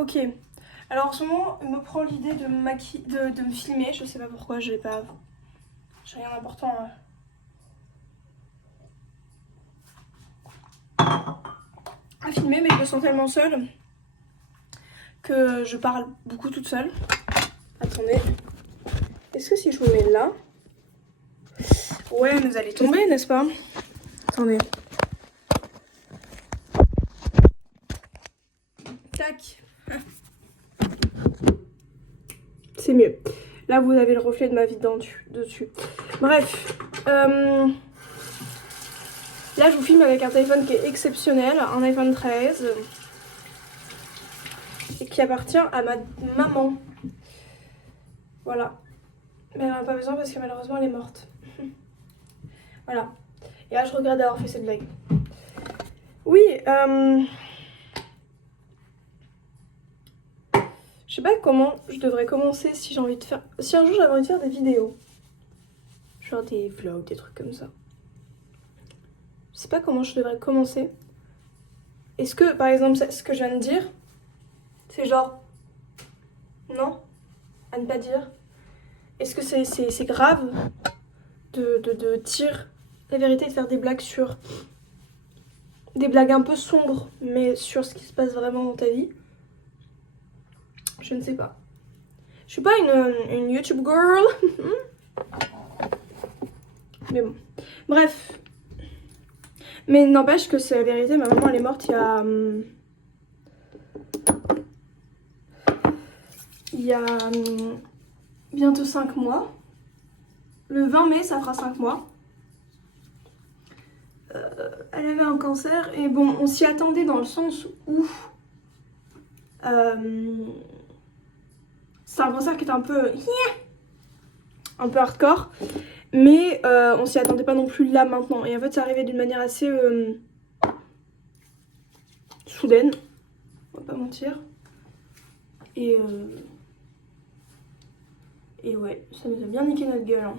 Ok. Alors en ce moment, me prend l'idée de me filmer. Je sais pas pourquoi, j'ai rien d'important à filmer, mais je me sens tellement seule que je parle beaucoup toute seule. Attendez. Est-ce que si je vous mets là... Ouais, mais vous allez tomber, n'est-ce pas? Attendez. Tac. C'est mieux. Là, vous avez le reflet de ma vie dessus. Bref. Là, je vous filme avec un téléphone qui est exceptionnel. Un iPhone 13. Et qui appartient à ma maman. Voilà. Mais elle n'en a pas besoin parce que malheureusement, elle est morte. Voilà. Et là, je regrette d'avoir fait cette blague. Oui, je sais pas comment je devrais commencer si j'ai envie de faire... Si un jour j'avais envie de faire des vidéos. Genre des vlogs, des trucs comme ça. Je sais pas comment je devrais commencer. Est-ce que, par exemple, ce que je viens de dire, c'est genre... Non? À ne pas dire? Est-ce que c'est grave de dire la vérité, de faire des blagues sur... Des blagues un peu sombres, mais sur ce qui se passe vraiment dans ta vie? Je ne sais pas. Je suis pas une YouTube girl. Mais bon. Bref. Mais n'empêche que c'est la vérité, ma maman elle est morte il y a bientôt 5 mois. Le 20 mai, ça fera 5 mois. Elle avait un cancer et bon, on s'y attendait dans le sens où c'est un cancer qui est un peu hardcore, mais on s'y attendait pas non plus là maintenant. Et en fait, ça arrivait d'une manière assez soudaine, on va pas mentir. Et ouais, ça nous a bien niqué notre gueule. Hein.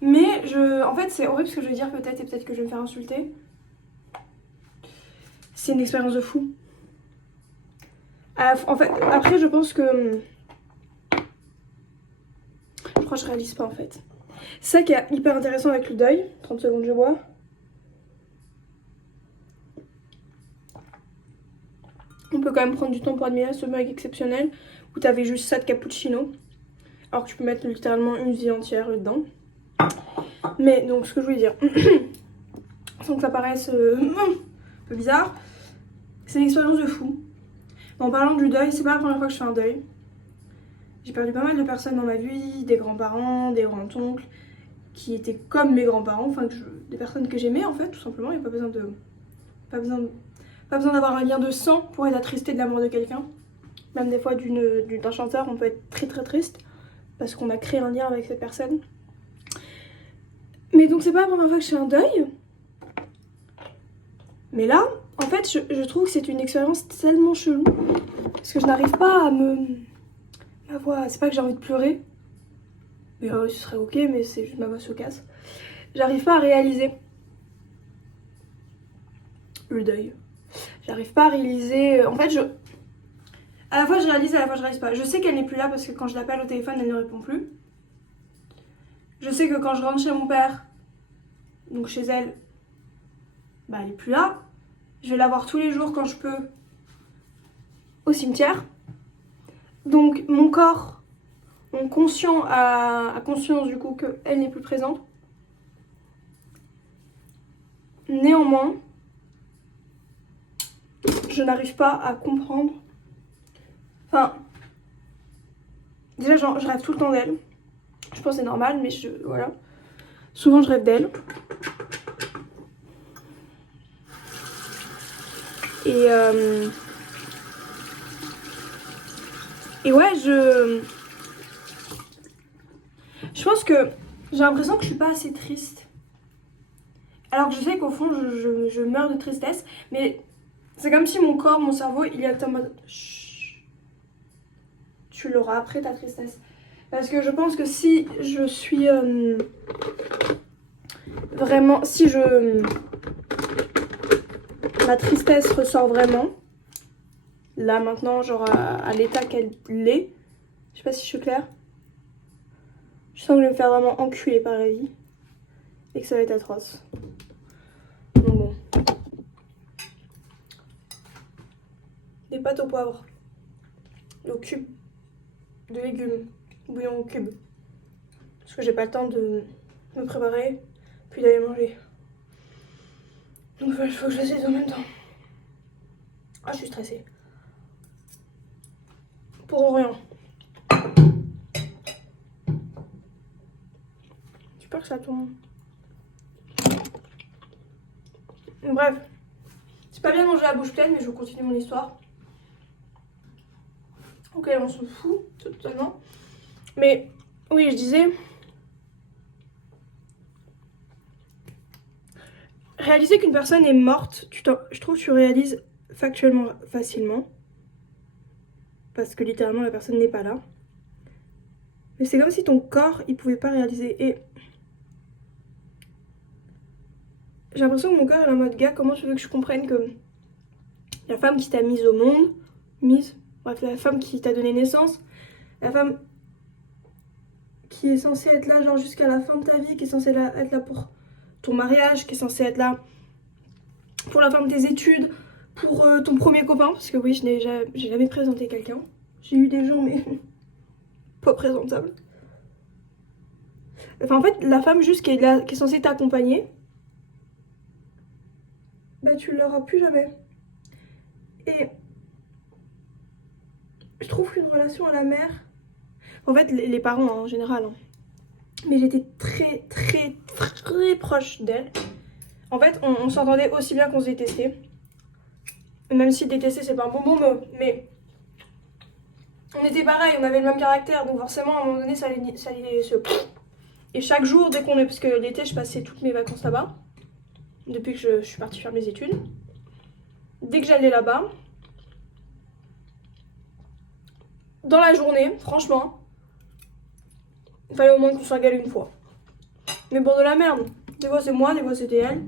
Mais en fait, c'est horrible ce que je vais dire peut-être, et peut-être que je vais me faire insulter. C'est une expérience de fou. En fait, après, je pense que... Je crois que je réalise pas en fait. C'est ça qui est hyper intéressant avec le deuil. 30 secondes, je bois. On peut quand même prendre du temps pour admirer ce mug exceptionnel où t'avais juste ça de cappuccino. Alors que tu peux mettre littéralement une vie entière dedans. Mais donc, ce que je voulais dire, sans que ça paraisse un peu bizarre, c'est une expérience de fou. En parlant du deuil, c'est pas la première fois que je fais un deuil. J'ai perdu pas mal de personnes dans ma vie, des grands-parents, des grands-oncles, qui étaient comme mes grands-parents, enfin des personnes que j'aimais en fait, tout simplement. Il n'y a pas besoin d'avoir un lien de sang pour être attristé de la mort de quelqu'un. Même des fois d'un chanteur, on peut être très très triste parce qu'on a créé un lien avec cette personne. Mais donc c'est pas la première fois que je fais un deuil. Mais là, en fait, je trouve que c'est une expérience tellement chelou. Parce que je n'arrive pas à ma voix, c'est pas que j'ai envie de pleurer. Mais ce serait ok, mais c'est juste ma voix se casse. J'arrive pas à réaliser le deuil. J'arrive pas à réaliser... En fait, à la fois je réalise, à la fois je réalise pas. Je sais qu'elle n'est plus là parce que quand je l'appelle au téléphone, elle ne répond plus. Je sais que quand je rentre chez mon père, donc chez elle, bah elle est plus là. Je vais la voir tous les jours quand je peux au cimetière. Donc mon corps, mon conscient a conscience du coup qu'elle n'est plus présente. Néanmoins, je n'arrive pas à comprendre. Enfin, déjà je rêve tout le temps d'elle. Je pense que c'est normal, mais voilà. Souvent je rêve d'elle. Et ouais, je pense que j'ai l'impression que je suis pas assez triste. Alors que je sais qu'au fond, je meurs de tristesse. Mais c'est comme si mon corps, mon cerveau, il est en mode... Chut, tu l'auras après ta tristesse. Parce que je pense que si je suis... vraiment... Si ma tristesse ressort vraiment... là maintenant, genre à l'état qu'elle l'est. Je sais pas si je suis claire. Je sens que je vais me faire vraiment enculer par la vie. Et que ça va être atroce. Donc bon. Des pâtes au poivre. Au cube. De légumes. Bouillon au cube. Parce que j'ai pas le temps de me préparer. Puis d'aller manger. Donc il faut que je fasse les deux en même temps. Ah, je suis stressée. Pour rien. J'ai peur que ça tombe. Bref. C'est pas bien de manger la bouche pleine, mais je vais continuer mon histoire. Ok, on s'en fout totalement. Mais oui, je disais... Réaliser qu'une personne est morte, je trouve que tu réalises factuellement facilement. Parce que littéralement la personne n'est pas là. Mais c'est comme si ton corps, il pouvait pas réaliser. Et j'ai l'impression que mon corps est en mode, gars, comment tu veux que je comprenne que la femme qui t'a mise au monde, bref, la femme qui t'a donné naissance, la femme qui est censée être là genre jusqu'à la fin de ta vie, qui est censée être là pour ton mariage, qui est censée être là pour la fin de tes études, pour ton premier copain, parce que oui, j'ai jamais présenté quelqu'un. J'ai eu des gens, mais pas présentables. Enfin, en fait, la femme juste qui est censée t'accompagner, bah tu l'auras plus jamais. Et je trouve qu'une relation à la mère, en fait, les parents en général, hein, mais j'étais très proche d'elle. En fait, on s'entendait aussi bien qu'on se détestait. Même si détester, c'est pas un bon mot, mais on était pareil, on avait le même caractère, donc forcément, à un moment donné, ça allait se... Et chaque jour, dès qu'on est... Parce que l'été, je passais toutes mes vacances là-bas, depuis que je suis partie faire mes études. Dès que j'allais là-bas, dans la journée, franchement, il fallait au moins qu'on s'engueule une fois. Mais bon, de la merde. Des fois, c'est moi, des fois, c'était elle.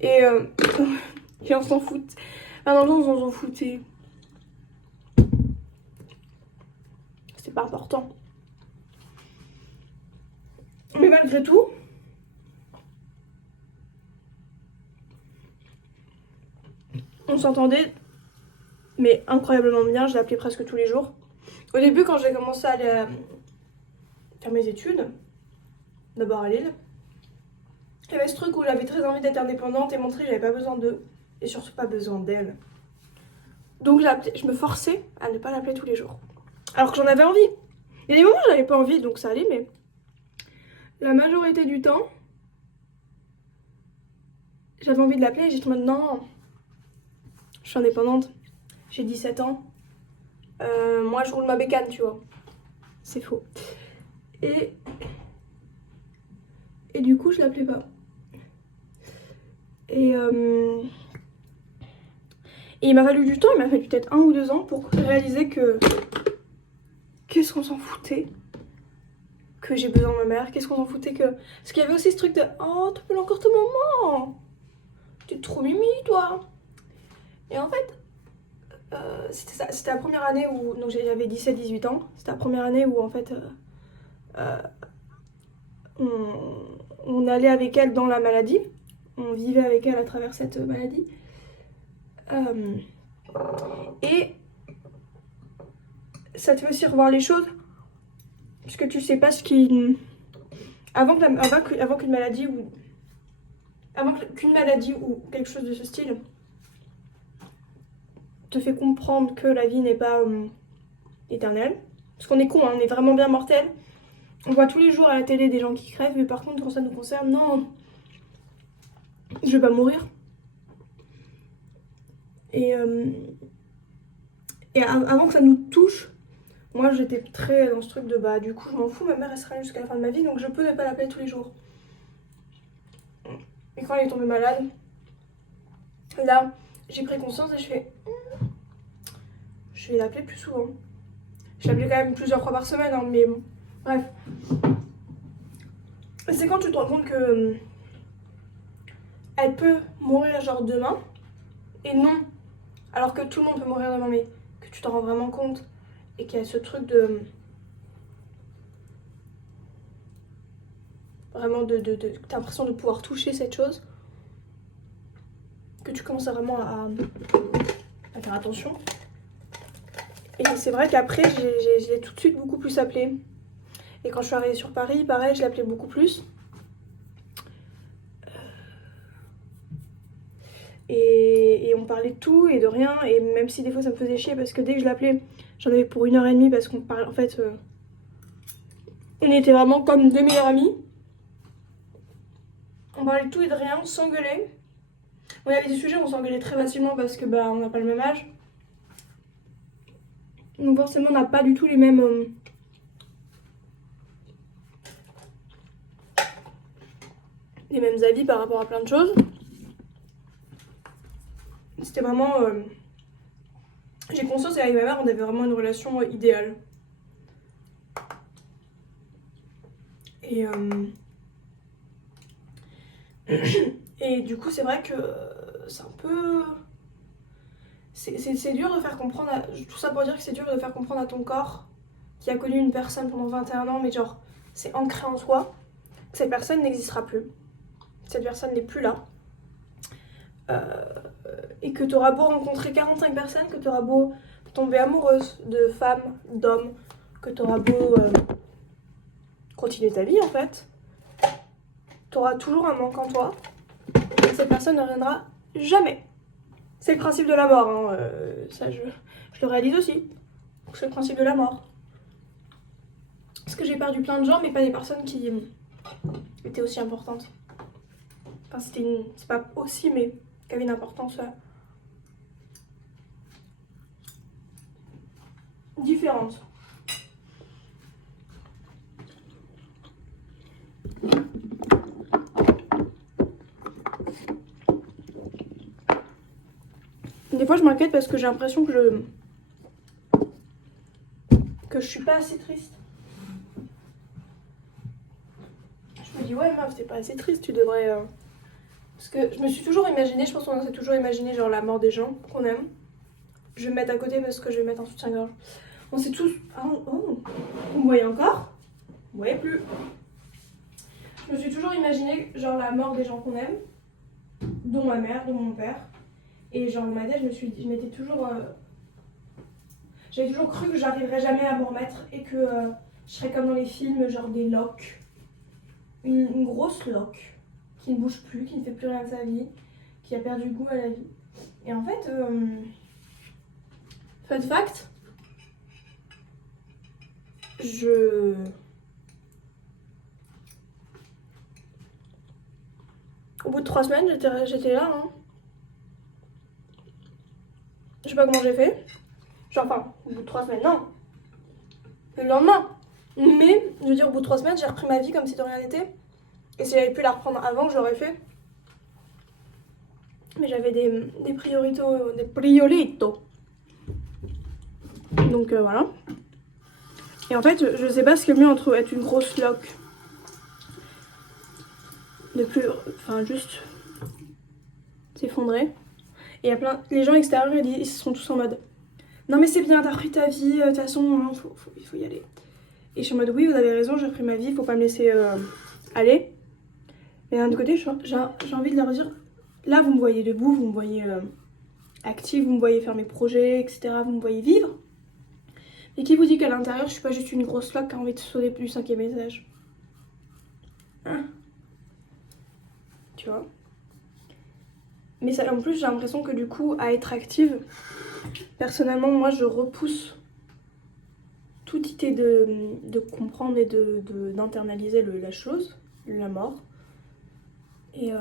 Et on s'en fout. Ah non, on s'en foutait. C'est pas important. Mais malgré tout, on s'entendait, mais incroyablement bien. Je l'appelais presque tous les jours. Au début, quand j'ai commencé à aller faire mes études, d'abord à Lille, il y avait ce truc où j'avais très envie d'être indépendante et montrer que j'avais pas besoin d'eux, et surtout pas besoin d'elle. Donc je me forçais à ne pas l'appeler tous les jours. Alors que j'en avais envie. Il y a des moments où j'avais pas envie, donc ça allait, mais la majorité du temps, j'avais envie de l'appeler et j'étais en mode non, je suis indépendante, j'ai 17 ans, moi je roule ma bécane, tu vois. C'est faux. Et du coup, je l'appelais pas. Et il m'a fallu du temps, il m'a fallu peut-être 1 ou 2 ans pour réaliser que... Qu'est-ce qu'on s'en foutait que j'ai besoin de ma mère, qu'est-ce qu'on s'en foutait que... Parce qu'il y avait aussi ce truc de « Oh, t'appelles encore ta maman, t'es trop mimi, toi !» Et en fait, c'était la première année où... Donc j'avais 17-18 ans, c'était la première année où en fait... on allait avec elle dans la maladie, on vivait avec elle à travers cette maladie. Et ça te fait aussi revoir les choses, parce que tu sais pas ce qui... Avant qu'une maladie ou... Avant qu'une maladie ou quelque chose de ce style te fait comprendre que la vie n'est pas éternelle. Parce qu'on est con, hein, on est vraiment bien mortel. On voit tous les jours à la télé des gens qui crèvent, mais par contre quand ça nous concerne, non, je vais pas mourir. Et avant que ça nous touche, moi j'étais très dans ce truc de bah du coup je m'en fous, ma mère elle sera là jusqu'à la fin de ma vie, donc je peux ne pas l'appeler tous les jours. Et quand elle est tombée malade, là j'ai pris conscience et je vais l'appeler plus souvent. Je l'appelais quand même plusieurs fois par semaine, hein, mais bon, bref. C'est quand tu te rends compte que elle peut mourir genre demain, et non, Alors que tout le monde peut mourir devant, mais que tu t'en rends vraiment compte. Et qu'il y a ce truc de... Vraiment t'as l'impression de pouvoir toucher cette chose. Que tu commences vraiment à faire attention. Et c'est vrai qu'après, je l'ai tout de suite beaucoup plus appelé. Et quand je suis arrivée sur Paris, pareil, je l'appelais beaucoup plus. Et on parlait de tout et de rien. Et même si des fois ça me faisait chier parce que dès que je l'appelais, j'en avais pour 1h30 parce qu'on parlait. En fait, on était vraiment comme deux meilleurs amis. On parlait de tout et de rien, on s'engueulait. On avait des sujets où on s'engueulait très facilement parce que on n'a pas le même âge. Donc forcément on n'a pas du tout les mêmes avis par rapport à plein de choses. C'était vraiment... J'ai conscience qu'avec ma mère on avait vraiment une relation idéale. Et et du coup c'est vrai que c'est un peu... C'est dur de faire comprendre, tout ça pour dire que c'est dur de faire comprendre à ton corps qui a connu une personne pendant 21 ans, mais genre c'est ancré en toi, que cette personne n'existera plus, cette personne n'est plus là, et que tu auras beau rencontrer 45 personnes, que tu auras beau tomber amoureuse de femmes, d'hommes, que tu auras beau continuer ta vie en fait, tu auras toujours un manque en toi, et que cette personne ne reviendra jamais. C'est le principe de la mort, hein. Ça je le réalise aussi. C'est le principe de la mort. Parce que j'ai perdu plein de gens, mais pas des personnes qui étaient aussi importantes. Enfin, c'est pas aussi, mais qui avaient une importance différente. Des fois, je m'inquiète parce que j'ai l'impression que je suis pas assez triste. Je me dis, ouais, meuf, t'es pas assez triste, tu devrais... Parce que je me suis toujours imaginé, je pense qu'on s'est toujours imaginé, genre, la mort des gens qu'on aime. Je vais me mettre à côté parce que je vais mettre un soutien-gorge. On s'est tous... Oh, vous me voyez encore? Vous me voyez plus. Je me suis toujours imaginé, genre, la mort des gens qu'on aime, dont ma mère, dont mon père. Et genre, dans ma tête, je m'étais toujours... J'avais toujours cru que j'arriverais jamais à m'en remettre et que je serais comme dans les films, genre des loques. Une grosse loque qui ne bouge plus, qui ne fait plus rien de sa vie, qui a perdu goût à la vie. Et en fait, fun fact, au bout de 3 semaines, j'étais là. Hein. Je sais pas comment j'ai fait. Genre, enfin, au bout de 3 semaines, non. Le lendemain. Mais, je veux dire, au bout de 3 semaines, j'ai repris ma vie comme si de rien n'était. Et si j'avais pu la reprendre avant, je l'aurais fait. Mais j'avais des prioritos. Des prioritos. Donc voilà. Et en fait, je sais pas ce qui est mieux entre être une grosse loque. De plus. Enfin, juste. S'effondrer. Et il y a plein. Les gens extérieurs, ils sont tous en mode. Non mais c'est bien, t'as repris ta vie, de toute façon, il faut y aller. Et je suis en mode oui, vous avez raison, j'ai repris ma vie, il faut pas me laisser aller. Mais d'un autre côté, j'ai envie de leur dire, là vous me voyez debout, vous me voyez active, vous me voyez faire mes projets, etc. Vous me voyez vivre. Mais qui vous dit qu'à l'intérieur, je suis pas juste une grosse loque qui a envie de sauter du 5e étage? Hein? Tu vois? Mais ça, en plus, j'ai l'impression que du coup, à être active, personnellement, moi, je repousse toute idée de comprendre et d'internaliser la chose, la mort. Et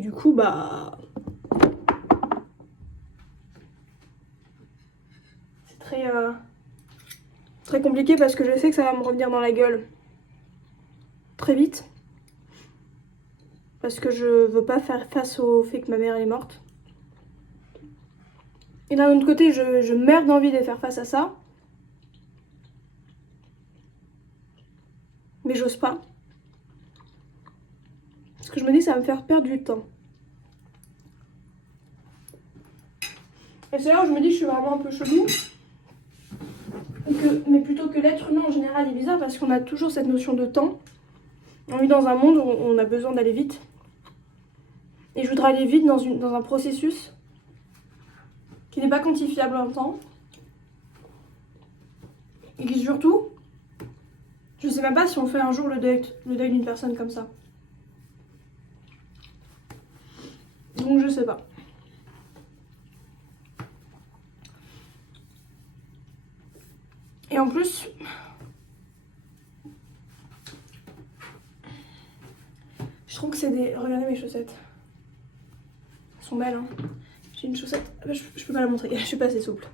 du coup, c'est très compliqué parce que je sais que ça va me revenir dans la gueule très vite. Parce que je veux pas faire face au fait que ma mère elle est morte. Et d'un autre côté, je meurs d'envie de faire face à ça. Mais j'ose pas. Parce que je me dis que ça va me faire perdre du temps. Et c'est là où je me dis que je suis vraiment un peu chelou. Mais plutôt que l'être humain en général est bizarre parce qu'on a toujours cette notion de temps. On vit dans un monde où on a besoin d'aller vite. Et je voudrais aller vite dans un processus qui n'est pas quantifiable en temps. Et qui surtout, je sais même pas si on fait un jour le deuil d'une personne comme ça. Donc je sais pas. Et en plus, je trouve que c'est des... Regardez mes chaussettes. Elles sont belles, hein. J'ai une chaussette... Je peux pas la montrer, je suis pas assez souple.